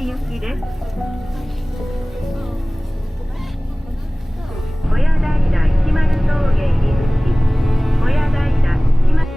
行きです。小屋平石丸峠入り口、小屋平石丸。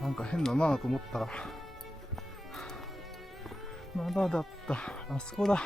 なんか変だなと思ったらまだだった。あそこだ。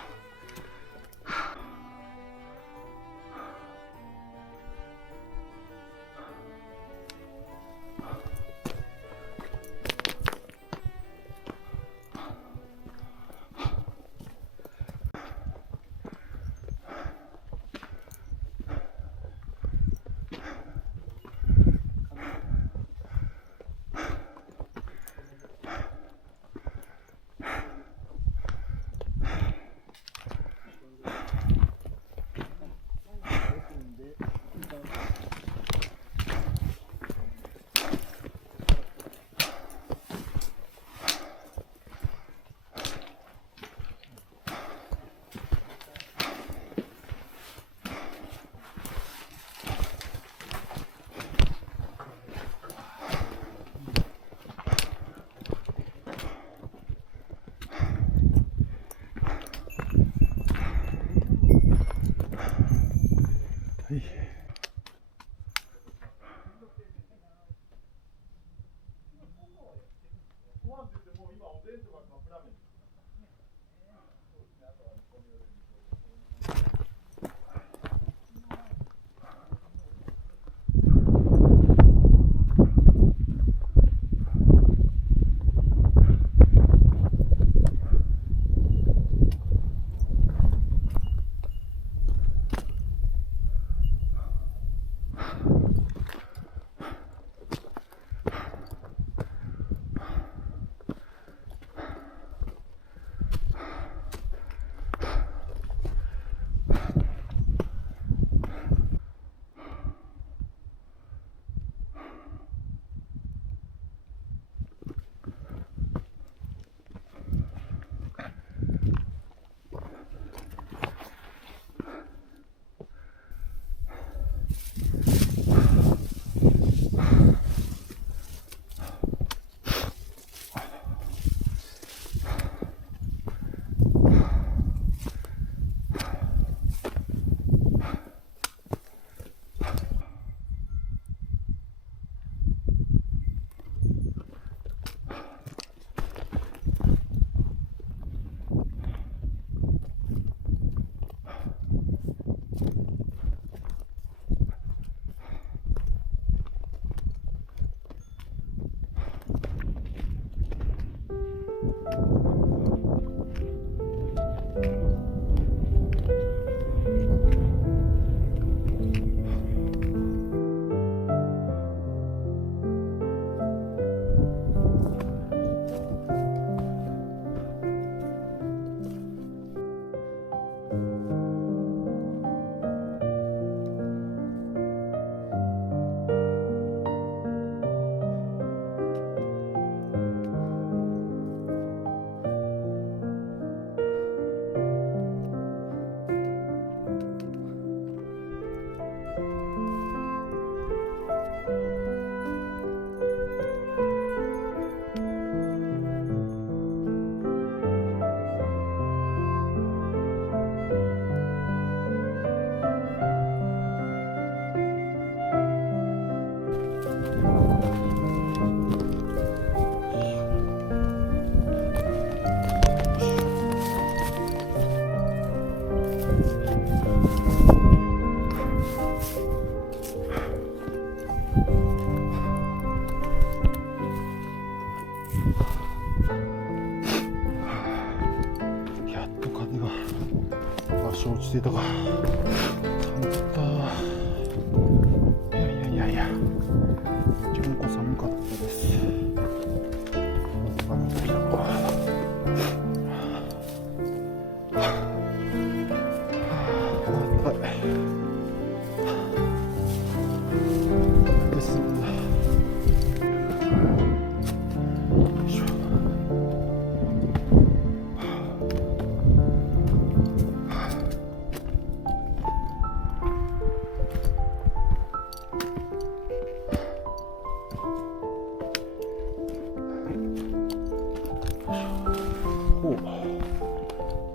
していたか。寒かった。いや、純子寒かったです。寒かった。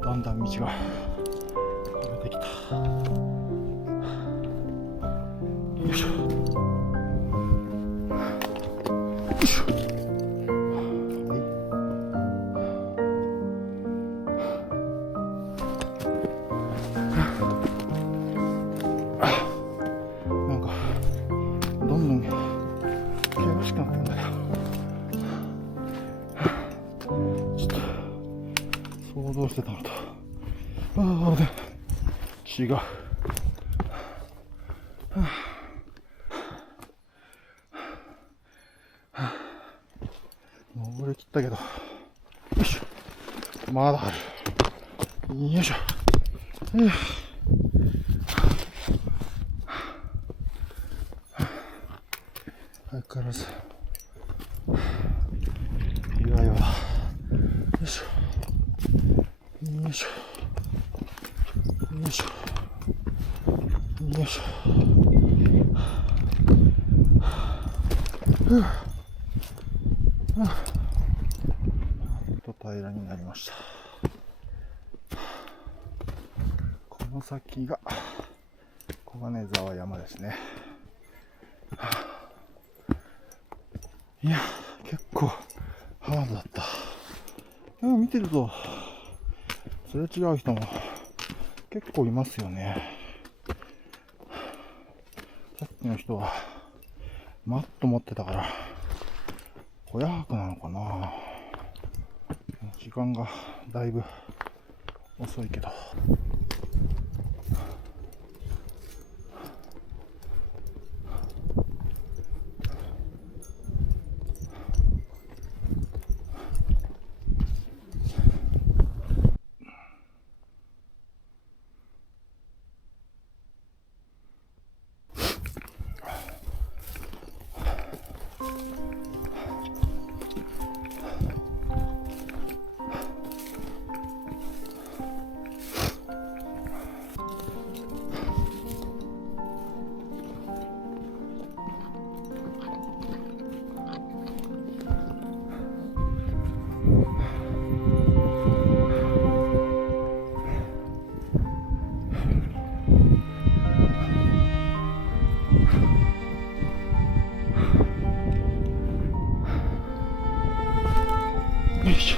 だんだん道が変わってきた。よいしょ。よいしょ。なんかどんどん険しくなってんだよ。ちょっと想像してたのと違う。登りきったけど、よいしょ、まだある。よいしょ。相変わらず岩々だ。よいしょよいしょよいしょよいしょ。と平らになりました。この先が小金沢山ですね。いや、結構ハードだった。でも見てるとすれ違う人も結構いますよね。さっきの人はマット持ってたから小屋泊なのかな。時間がだいぶ遅いけど。よいしょ。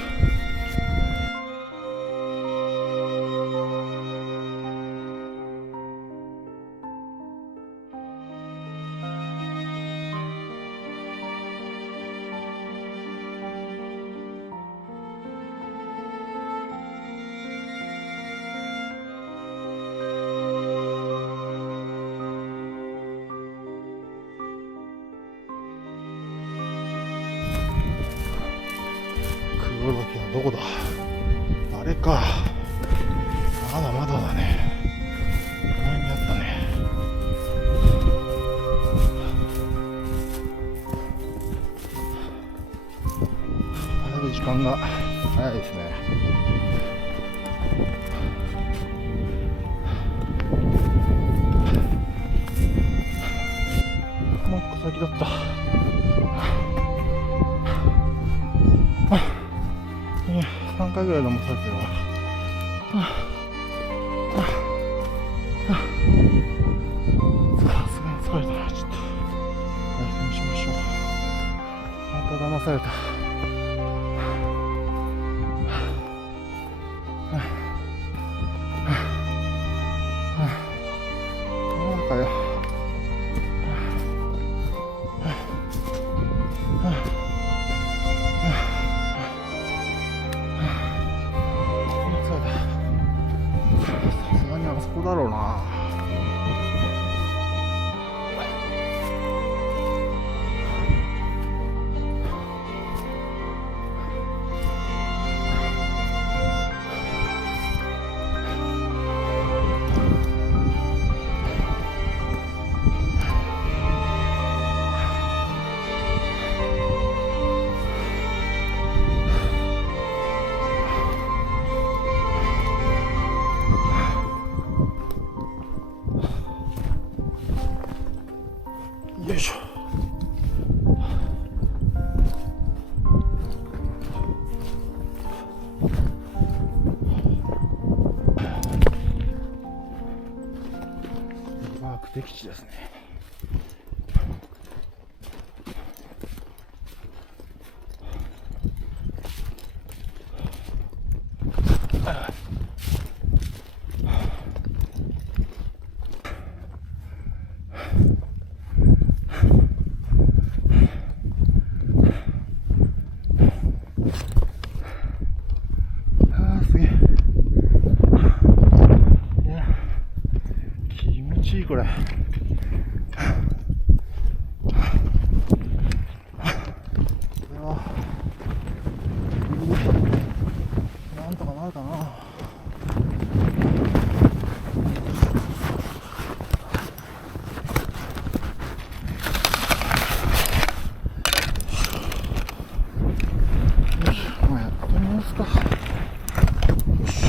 黒崎はどこだ。あれか。まだまだだね。前にあったね。だいぶ時間が早いですね。もう一個先だった。3回ぐらい飲まされてるわ。さすがに疲れたな。ちょっとお休みしましょう。また騙された。なんかよ。さすがにあそこよいしょ。ワーク敵地ですね。すげえ。いや、気持ちいいこれ。なんとかなるかな。よし、まあやってみますか。よし。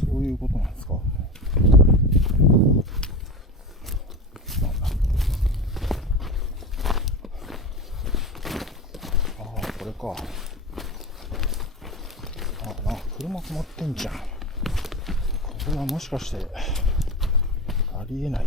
そういうことなんですか。ああ、これか。あ、車止まってんじゃん。これはもしかしてありえない。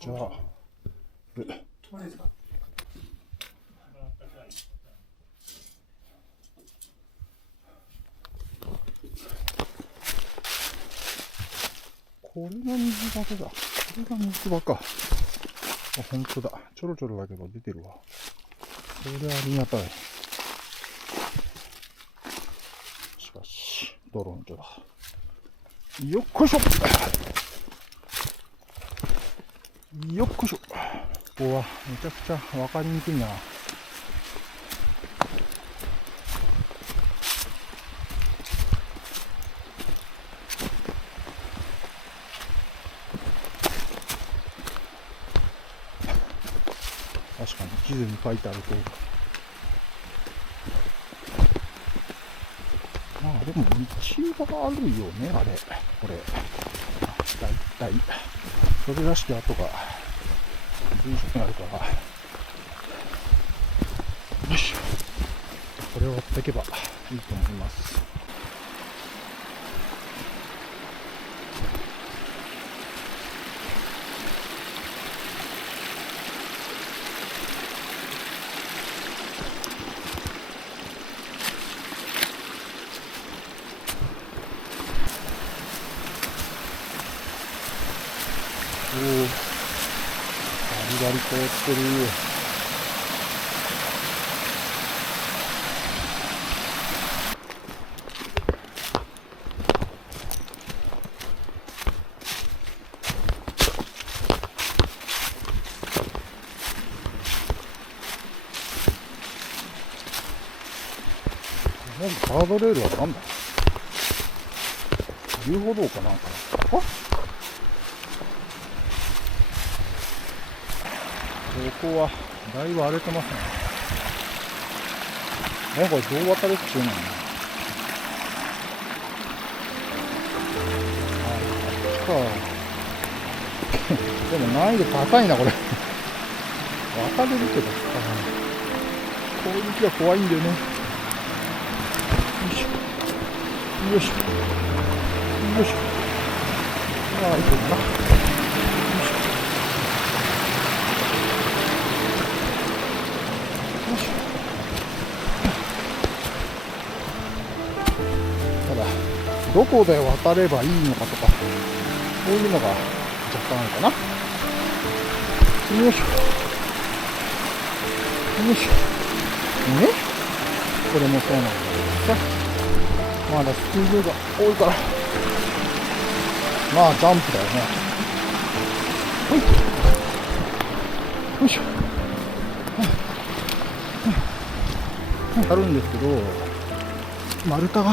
じゃあ、これが水場だ。これが水場か。あ、ほんとだ。ちょろちょろだけど出てるわ。これありがたい。しかし、泥んちょだ。よっこいしょ。よっこいしょ。ここはめちゃくちゃわかりにくいな。確かに地図に書いてある通り。まあでも道があるよね、あれ。これ。だいたい。それらしき後が住所にあるから。よし。これを追っていけばいいと思います。おお、ガリガリ通ってる。ガードレールはなんだ？遊歩道かなんかな。あ、ここはだいぶ荒れてますね。これどう渡るっていうのはね。あっちか。でも難易度高いなこれ。渡れるけど、こういう時は怖いんだよね。よいしょ。よいしょ。よいしょ。ああ、いいかな。よいしょ。ただ、どこで渡ればいいのかとか、そういうのが若干あるかな。よいしょ。よいしょ。ね、これもそうなんだけどさ、まだスピードが多いから、まあジャンプだよね。ほい。よいしょ。あるんですけど、丸太が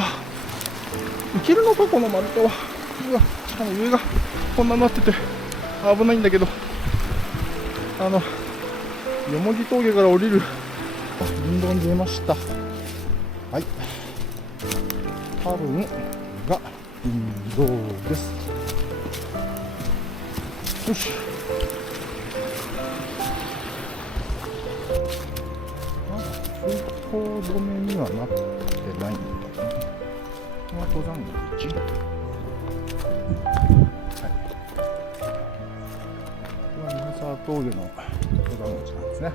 いけるのか、この丸太は。うわ、しかも上がこんなになってて危ないんだけど、よもぎ峠から降りる林道に出ました。はい、多分が林道です。よし。まだ通行止めにはなってないんだね。ここは登山口。はい。これは宮沢峠の登山口なんですね。